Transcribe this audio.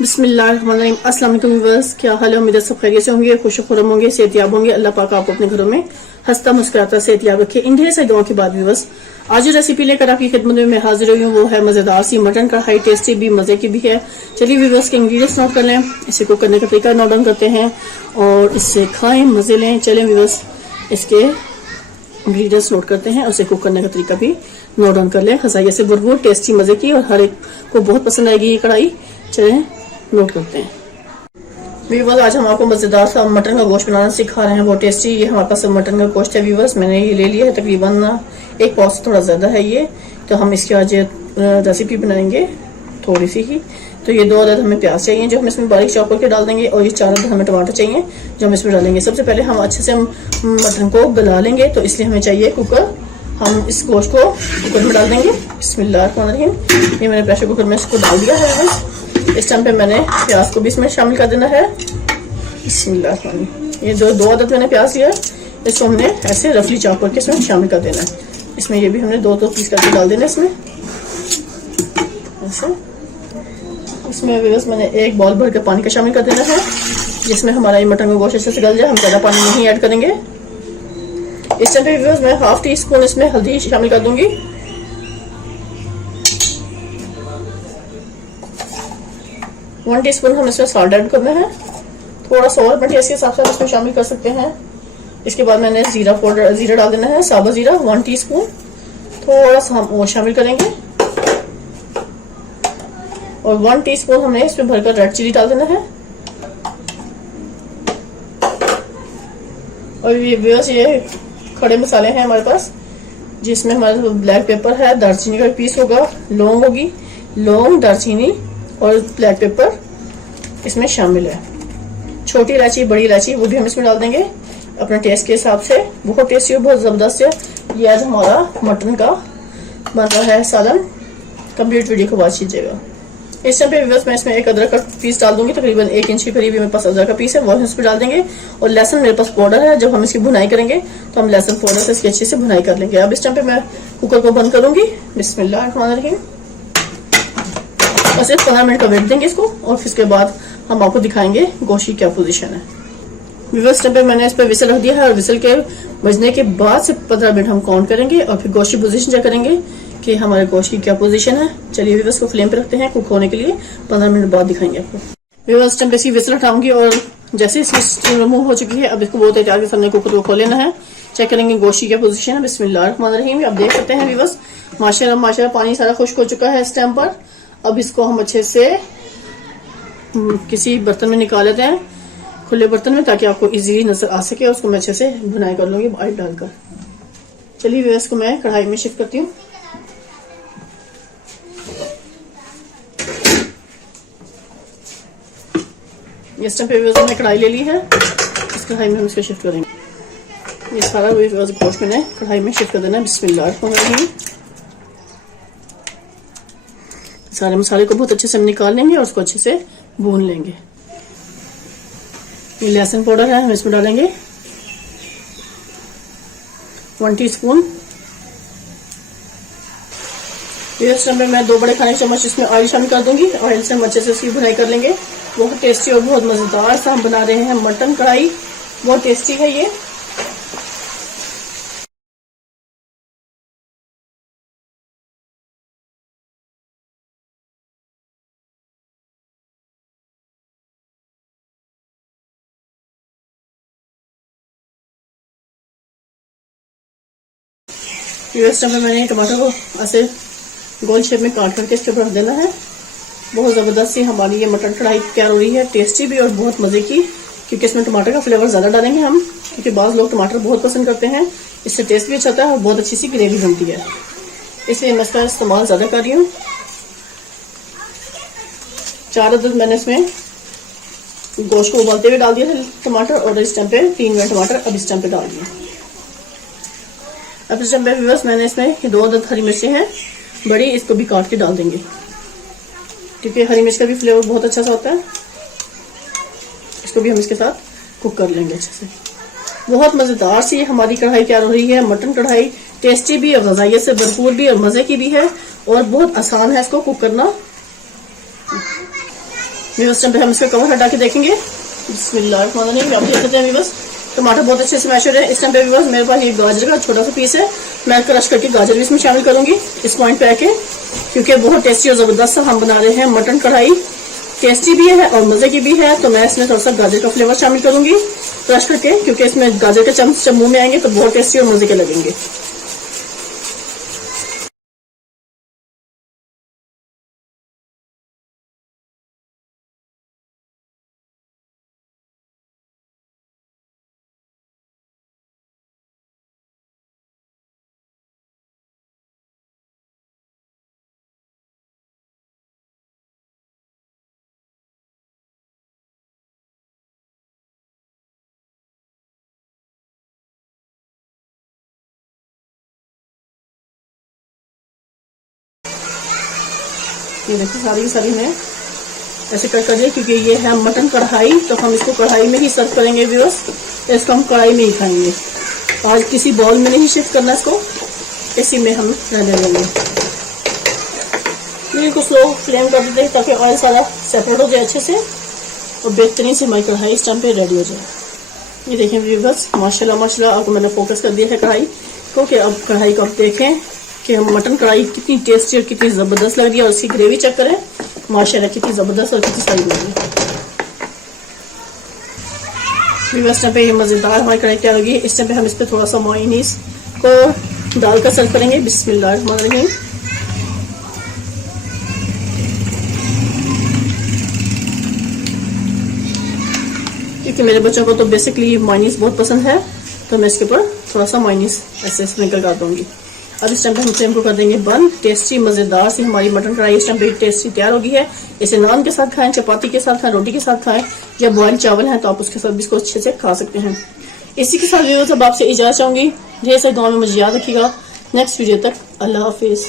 बिस्मिल्लाहिर्रहमानिर्रहीम। अस्सलाम वालेकुम व्यूअर्स, क्या हाल है? उम्मीद है सब खैरियत से होंगे, खुश खुरम होंगे, सेहतयाब होंगे। अल्लाह पाक आपको अपने घरों में हंसता मुस्कुराता सेहतयाब रखे। इन ढेर सारी दुआओं के बाद व्यूअर्स, आज जो रेसिपी लेकर आपकी खिदमत में मैं हाजिर हुई हूँ वो है मजेदार सी मटन कढ़ाई। टेस्टी भी, मजे की भी है। चलिए व्यूअर्स के इंग्रेडिएंट्स नोट कर लें, इसे कुक करने का तरीका नोट डाउन करते हैं और इससे खाएं, मजे लें। चलें व्यूअर्स, इसके इंग्रेडिएंट्स नोट करते हैं और उसे कुक करने का तरीका भी नोट डाउन कर लें। खसाइया से भरपूर, टेस्टी, मजे की और हर एक को बहुत पसंद आएगी ये कढ़ाई। चलें नोट करते हैं। व्यूवर्स, आज हम आपको मजेदार सा मटन का गोश्त बनाना सिखा रहे हैं, बहुत टेस्टी। ये हमारे पास मटन का गोश्त है व्यूवर्स, मैंने ये ले लिया है तकरीबन 1 पाव से थोड़ा ज्यादा है ये। तो हम इसकी आज रेसिपी बनाएंगे थोड़ी सी ही। तो ये 2 अदद हमें प्याज चाहिए जो हम इसमें बारीक चॉप करके डाल देंगे, और ये 4 अदद हमें टमाटर चाहिए जो हम इसमें डालेंगे। सबसे पहले हम अच्छे से मटन को गला लेंगे, तो इसलिए हमें चाहिए कुकर। हम इस गोश्त को कुकर में डाल देंगे। बिस्मिल्लाहिर्रहमानिर्रहीम। ये मैंने प्रेशर कुकर में इसको डाल दिया है। इस टाइम पे मैंने प्याज को भी इसमें शामिल कर देना है। बिस्मिल्लाहिर्रहमानिर्रहीम। ये जो 2 अदद मैंने प्याज लिया, इसको हमने ऐसे रफली चॉप करके इसमें शामिल कर देना है। इसमें ये भी हमने 2 पीस करके डाल देना इसमें ऐसे। इसमें बस मैंने 1 बाउल भर के पानी का शामिल कर देना है, जिसमें हमारा ये मटन का गोश्त अच्छे से गल जाए। हम ज्यादा पानी नहीं ऐड करेंगे। इस टाइम पे मैं 1/2 टीस्पून इसमें हल्दी शामिल कर दूंगी। 1 टीस्पून हम इसमें सॉल्ट ऐड करना है। थोड़ा सा और टेस्ट के हिसाब से इसमें शामिल कर सकते हैं। इसके बाद मैंने जीरा पाउडर, जीरा डाल देना है, साबुत जीरा 1 टीस्पून। थोड़ा सा हम वो शामिल करेंगे, और 1 टीस्पून हमने इसमें भरकर रेड चिली डाल देना है। और ये खड़े मसाले हैं हमारे पास, जिसमें हमारे ब्लैक पेपर है, दालचीनी का पीस होगा, लौंग होगी, लौंग, दालचीनी और ब्लैक पेपर इसमें शामिल है। छोटी इलायची, बड़ी इलायची वो भी हम इसमें डाल देंगे अपने टेस्ट के हिसाब से। बहुत टेस्टी और बहुत जबरदस्त है ये आज हमारा मटन का बन रहा है सालन। कंप्लीट वीडियो को वॉच कीजिएगा। इस टाइम पे व्यूअर्स मैं इसमें 1 अदरक का पीस डाल दूंगी, तकरीबन 1 इंच के करीब मेरे पास अदरक का पीस है, वो हम इसमें डाल देंगे। और लहसुन मेरे पास पाउडर है, जब हम इसकी भुनाई करेंगे तो हम लहसुन पाउडर से इसकी अच्छे से भुनाई कर लेंगे। अब इस टाइम पे मैं कुकर को बंद करूंगी। बिस्मिल्लाहिर्रहमानिर्रहीम। और सिर्फ 15 मिनट का वेट देंगे इसको, और फिर उसके बाद हम आपको दिखाएंगे गोश्त की क्या पोजीशन है। व्यूअर्स, टाइम पे मैंने इस पर विसल रख दिया है, और विसल के बजने के बाद से 15 मिनट हम काउंट करेंगे, और फिर गोश्त की पोजीशन चेक करेंगे कि हमारे गोश्त की क्या पोजीशन है। चलिए व्यूअर्स को फ्लेम पे रखते हैं, कुक होने के लिए 15 मिनट बाद दिखाएंगे आपको। व्यूअर्स, टाइम पे इसकी विसल हटाऊंगी, और जैसे इसकी स्टीम रिमूव हो चुकी है, अब इसको बहुत एहतियात के सामने कुकर को खोल लेना है। चेक करेंगे गोश्त की क्या पोजीशन है। बिस्मिल्लाहिर्रहमानिर्रहीम। आप देख सकते हैं व्यूअर्स, माशाल्लाह पानी सारा खुश्क हो चुका है इस टाइम पर। अब इसको हम अच्छे से किसी बर्तन में निकाल लेते हैं, खुले बर्तन में, ताकि आपको इजीली नजर आ सके। उसको मैं अच्छे से भुनाई कर लूंगी ऑयल डालकर। चलिए व्यूअर्स को मैं कढ़ाई में शिफ्ट करती हूँ। इस टाइम पे व्यूअर्स मैंने कढ़ाई ले ली है, इस कढ़ाई में हम इसको शिफ्ट करेंगे। ये सारा व्यूअर्स गोश्त मैंने कढ़ाई में शिफ्ट कर देना है। बिस्मिल्लाहिर्रहमानिर्रहीम। सारे मसाले को बहुत अच्छे से हम निकाल लेंगे और उसको अच्छे से भून लेंगे। ये लहसुन पाउडर है, हम इसमें डालेंगे 1 टीस्पून। इस समय मैं 2 बड़े खाने के चम्मच इसमें ऑयल शामिल कर दूंगी। ऑयल से हम अच्छे से इसकी भुनाई कर लेंगे। बहुत टेस्टी और बहुत मजेदार सा हम बना रहे हैं मटन कढ़ाई, बहुत टेस्टी है ये। इस टाइम पे मैंने टमाटर को ऐसे गोल शेप में काट करके इसके ऊपर रख देना है। बहुत जबरदस्त सी हमारी ये मटन कढ़ाई तैयार हो रही है, टेस्टी भी और बहुत मजे की, क्योंकि इसमें टमाटर का फ्लेवर ज्यादा डालेंगे हम, क्योंकि बाज़ लोग टमाटर बहुत पसंद करते हैं। इससे टेस्ट भी अच्छा होता है और बहुत अच्छी सी ग्रेवी बनती है, इसलिए मैं इसका इस्तेमाल ज्यादा कर रही हूँ। 4 अदद मैंने इसमें गोश्त को उबालते हुए डाल दिया है टमाटर, और इस टाइम पे 3 में टमाटर अब इस टाइम पे डाल दिए। अब इस टाइम पे व्यूअर्स मैंने इसमें 2 अदद हरी मिर्चें हैं बड़ी, इसको भी काट के डाल देंगे, क्योंकि हरी मिर्च का भी फ्लेवर बहुत अच्छा सा होता है। इसको भी हम इसके साथ कुक कर लेंगे अच्छे से। बहुत मजेदार सी हमारी कढ़ाई तैयार हो रही है, मटन कढ़ाई। टेस्टी भी और ग़ज़ाइयत से भरपूर भी और मजे की भी है, और बहुत आसान है इसको कुक करना। व्यूअर्स टाइम पे हम इसका कवर हटा के देखेंगे। बिस्मिल्लाहिर्रहमानिर्रहीम। आप देख सकते हैं व्यूअर्स टमाटर बहुत अच्छे से मैश हो रहे हैं। इस टाइम पे व्यूअर्स मेरे पास ये गाजर का छोटा सा पीस है, मैं क्रश करके गाजर भी इसमें शामिल करूंगी इस पॉइंट पे आके, क्योंकि बहुत टेस्टी और जबरदस्त सा हम बना रहे हैं मटन कढ़ाई। टेस्टी भी है और मजे की भी है, तो मैं इसमें थोड़ा सा गाजर का फ्लेवर शामिल करूंगी क्रश करके, क्योंकि इसमें गाजर के चम्स जब मुंह में आएंगे तो बहुत टेस्टी और मजे के लगेंगे। ये देखिए सारी की सारी मैं ऐसे कट कर दिया, क्योंकि ये है मटन कढ़ाई, तो हम इसको कढ़ाई में ही सर्व करेंगे व्यूअर्स। इसको हम कढ़ाई में ही खाएंगे, आज किसी बाउल में नहीं शिफ्ट करना, इसको इसी में हम रहने देंगे। बिल्कुल स्लो फ्लेम कर देते हैं ताकि ऑयल सारा सेपरेट हो जाए अच्छे से और बेहतरीन से हमारी कढ़ाई इस टाइम पे रेडी हो जाए। ये देखें व्यूअर्स माशाल्लाह माशाल्लाह, आपको मैंने फोकस कर दिया है कढ़ाई को, कि अब कढ़ाई को आप देखें कि हम मटन कढ़ाई कितनी टेस्टी और कितनी ज़बरदस्त लग रही है, और उसकी ग्रेवी चेक करें माशाल्लाह कितनी ज़बरदस्त और कितनी सारी लग रही है। इस टाइम पे ये मज़ेदार हमारी कढ़ाई तैयार होगी। इस टाइम पे हम इस पर थोड़ा सा मायोनीज को डालकर सर्व करेंगे। बिस्मिल्लाहिर्रहमानिर्रहीम। क्योंकि मेरे बच्चों को तो बेसिकली मायोनीज बहुत पसंद है, तो मैं इसके ऊपर थोड़ा सा मायोनीज ऐसे स्प्रिंकल कर दूंगी। अब इस टाइम पे हम फ्लेम को कर देंगे बंद। टेस्टी मजेदार सी हमारी मटन कढ़ाई इस टाइम पे टेस्टी तैयार हो गई है। इसे नान के साथ खाएं, चपाती के साथ खाएं, रोटी के साथ खाएं, या बॉयल चावल है तो आप उसके साथ भी इसको अच्छे से खा सकते हैं। इसी के साथ व्यूअर्स अब आपसे इजाजत चाहूंगी। ढेर सारी दुआ में मुझे याद रखिएगा। नेक्स्ट वीडियो तक अल्लाह हाफिज।